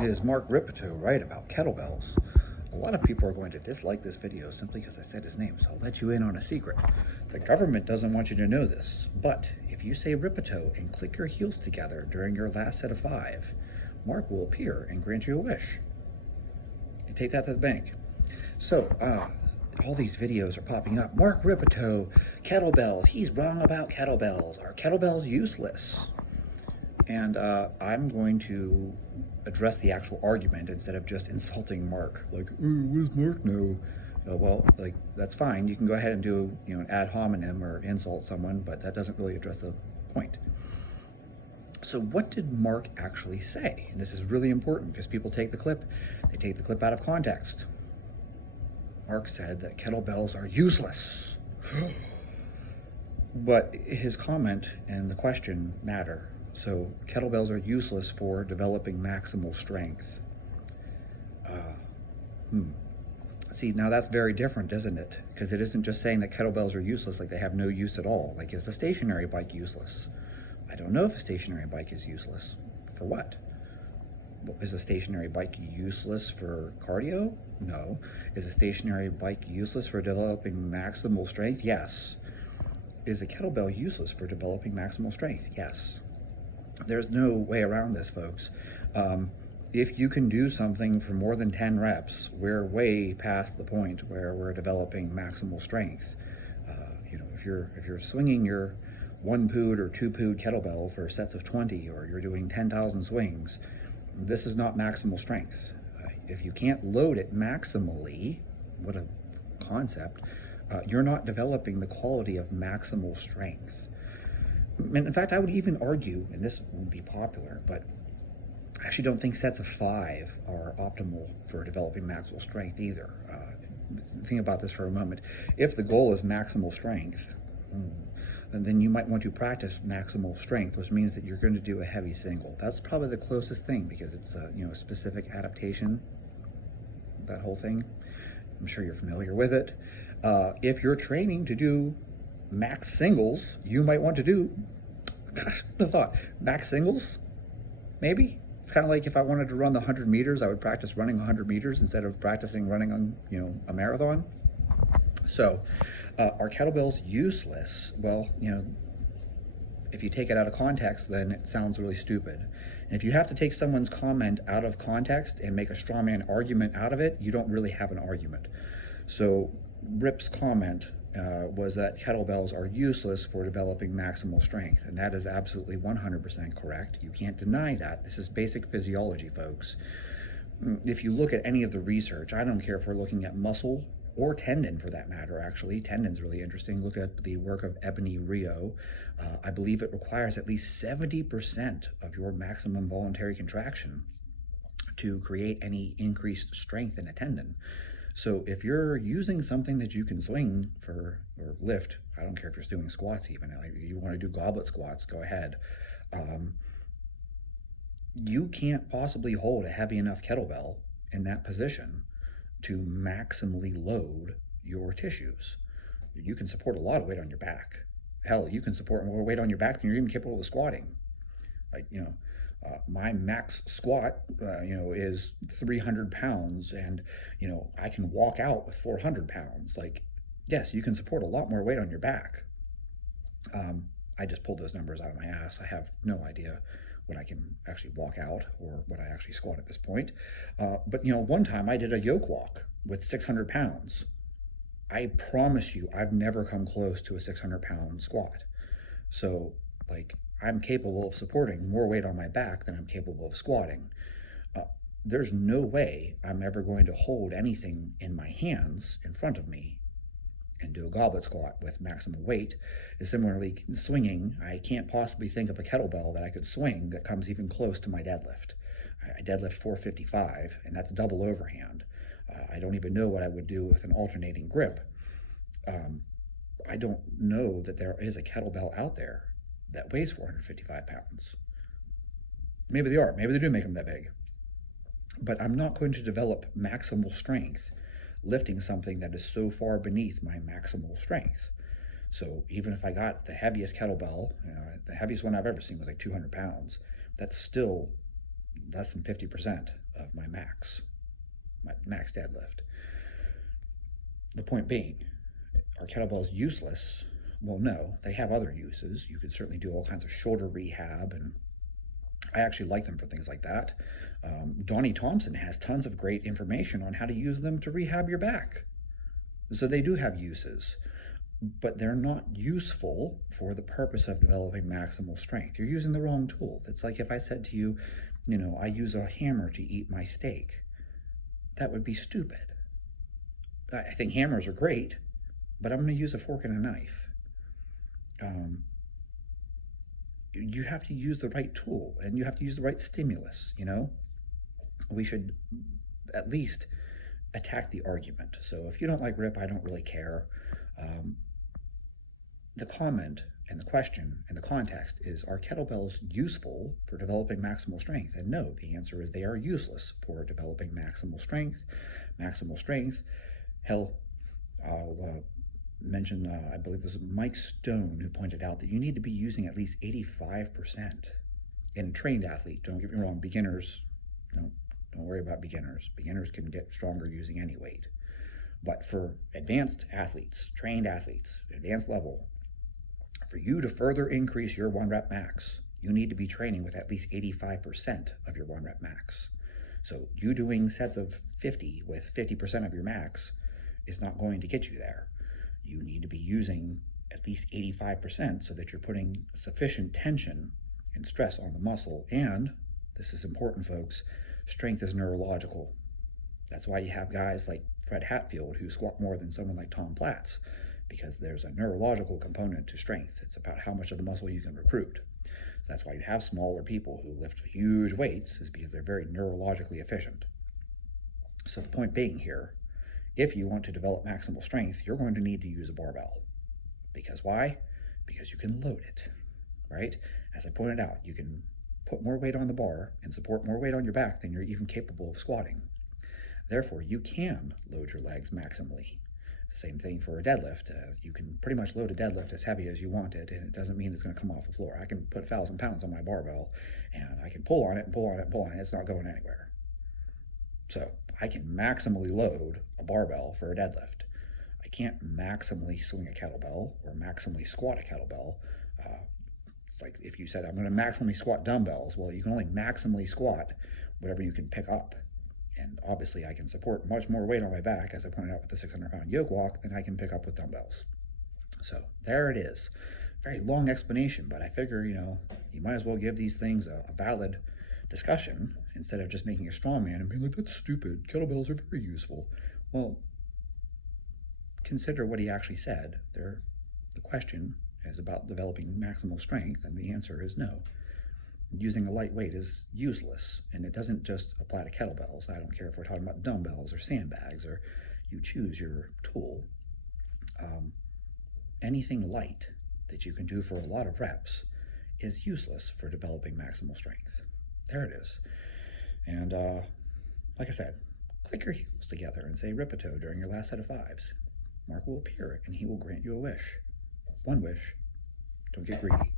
Is Mark Rippetoe right about kettlebells? A lot of people are going to dislike this video simply because I said his name, so I'll let you in on a secret. The government doesn't want you to know this, but if you say Rippetoe and click your heels together during your last set of 5, Mark will appear and grant you a wish. You take that to the bank. So, all these videos are popping up. Mark Rippetoe, kettlebells, he's wrong about kettlebells. Are kettlebells useless? And I'm going to address the actual argument instead of just insulting Mark. Like, where's Mark now? Well, like, that's fine. You can go ahead and do, an ad hominem or insult someone, but that doesn't really address the point. So what did Mark actually say? And this is really important because people take the clip out of context. Mark said that kettlebells are useless. But his comment and the question matter. So kettlebells are useless for developing maximal strength. See, now that's very different, isn't it? Because it isn't just saying that kettlebells are useless, like they have no use at all. Like, is a stationary bike useless? I don't know if a stationary bike is useless. For what? Is a stationary bike useless for cardio? No. Is a stationary bike useless for developing maximal strength? Yes. Is a kettlebell useless for developing maximal strength? Yes. There's no way around this, folks. If you can do something for more than 10 reps, we're way past the point where we're developing maximal strength. If you're swinging your 1-pood or 2-pood kettlebell for sets of 20, or you're doing 10,000 swings, this is not maximal strength. If you can't load it maximally, what a concept, you're not developing the quality of maximal strength. And in fact, I would even argue, and this won't be popular, but I actually don't think sets of 5 are optimal for developing maximal strength either. Think about this for a moment. If the goal is maximal strength, then you might want to practice maximal strength, which means that you're going to do a heavy single. That's probably the closest thing because it's a specific adaptation, that whole thing. I'm sure you're familiar with it. If you're training to do max singles, you might want to do, the thought, max singles, maybe? It's kind of like if I wanted to run the 100 meters, I would practice running 100 meters instead of practicing running on, a marathon. So, are kettlebells useless? Well, if you take it out of context, then it sounds really stupid. And if you have to take someone's comment out of context and make a straw man argument out of it, you don't really have an argument. So Rip's comment was that kettlebells are useless for developing maximal strength, and that is absolutely 100% correct. You can't deny that. This is basic physiology, folks. If you look at any of the research, I don't care if we're looking at muscle or tendon for that matter, actually. Tendon's really interesting. Look at the work of Ebony Rio. I believe it requires at least 70% of your maximum voluntary contraction to create any increased strength in a tendon. So if you're using something that you can swing for, or lift, I don't care if you're doing squats even, like if you want to do goblet squats, go ahead. You can't possibly hold a heavy enough kettlebell in that position to maximally load your tissues. You can support a lot of weight on your back. Hell, you can support more weight on your back than you're even capable of squatting. Like, my max squat, is 300 pounds, and, I can walk out with 400 pounds. Like, yes, you can support a lot more weight on your back. I just pulled those numbers out of my ass. I have no idea what I can actually walk out or what I actually squat at this point. But, one time I did a yoke walk with 600 pounds. I promise you, I've never come close to a 600-pound squat. So, I'm capable of supporting more weight on my back than I'm capable of squatting. There's no way I'm ever going to hold anything in my hands in front of me and do a goblet squat with maximal weight. And similarly, swinging, I can't possibly think of a kettlebell that I could swing that comes even close to my deadlift. I deadlift 455, and that's double overhand. I don't even know what I would do with an alternating grip. I don't know that there is a kettlebell out there that weighs 455 pounds. Maybe they are. Maybe they do make them that big. But I'm not going to develop maximal strength lifting something that is so far beneath my maximal strength. So even if I got the heaviest kettlebell, the heaviest one I've ever seen was like 200 pounds, that's still less than 50% of my max deadlift. The point being, are kettlebells useless? Well, no, they have other uses. You could certainly do all kinds of shoulder rehab, and I actually like them for things like that. Donnie Thompson has tons of great information on how to use them to rehab your back. So they do have uses, but they're not useful for the purpose of developing maximal strength. You're using the wrong tool. It's like if I said to you, I use a hammer to eat my steak. That would be stupid. I think hammers are great, but I'm going to use a fork and a knife. You have to use the right tool, and you have to use the right stimulus. We should at least attack the argument. So if you don't like Rip, I don't really care. The comment and the question and the context is, are kettlebells useful for developing maximal strength? And no, the answer is they are useless for developing maximal strength. Hell, I'll mention, I believe it was Mike Stone who pointed out that you need to be using at least 85%. In a trained athlete, don't get me wrong, beginners, don't worry about beginners. Beginners can get stronger using any weight. But for advanced athletes, trained athletes, advanced level, for you to further increase your 1 rep max, you need to be training with at least 85% of your 1 rep max. So you doing sets of 50 with 50% of your max is not going to get you there. You need to be using at least 85% so that you're putting sufficient tension and stress on the muscle. And, this is important, folks, strength is neurological. That's why you have guys like Fred Hatfield who squat more than someone like Tom Platz, because there's a neurological component to strength. It's about how much of the muscle you can recruit. So that's why you have smaller people who lift huge weights, is because they're very neurologically efficient. So the point being here, if you want to develop maximal strength, you're going to need to use a barbell. Because why? Because you can load it, right? As I pointed out, you can put more weight on the bar and support more weight on your back than you're even capable of squatting. Therefore, you can load your legs maximally. Same thing for a deadlift. You can pretty much load a deadlift as heavy as you want it, and it doesn't mean it's going to come off the floor. I can put 1,000 pounds on my barbell, and I can pull on it and pull on it and pull on it. It's not going anywhere. So I can maximally load a barbell for a deadlift. I can't maximally swing a kettlebell or maximally squat a kettlebell. It's like if you said, I'm going to maximally squat dumbbells. Well, you can only maximally squat whatever you can pick up. And obviously I can support much more weight on my back, as I pointed out with the 600-pound yoke walk, than I can pick up with dumbbells. So there it is. Very long explanation, but I figure, you might as well give these things a valid discussion instead of just making a straw man and being like, that's stupid. Kettlebells are very useful. Well, consider what he actually said. The question is about developing maximal strength, and the answer is no. Using a lightweight is useless, and it doesn't just apply to kettlebells. I don't care if we're talking about dumbbells or sandbags, or you choose your tool. Anything light that you can do for a lot of reps is useless for developing maximal strength. There it is. And like I said, click your heels together and say Rippetoe during your last set of 5s. Mark will appear, and he will grant you a wish. One wish. Don't get greedy.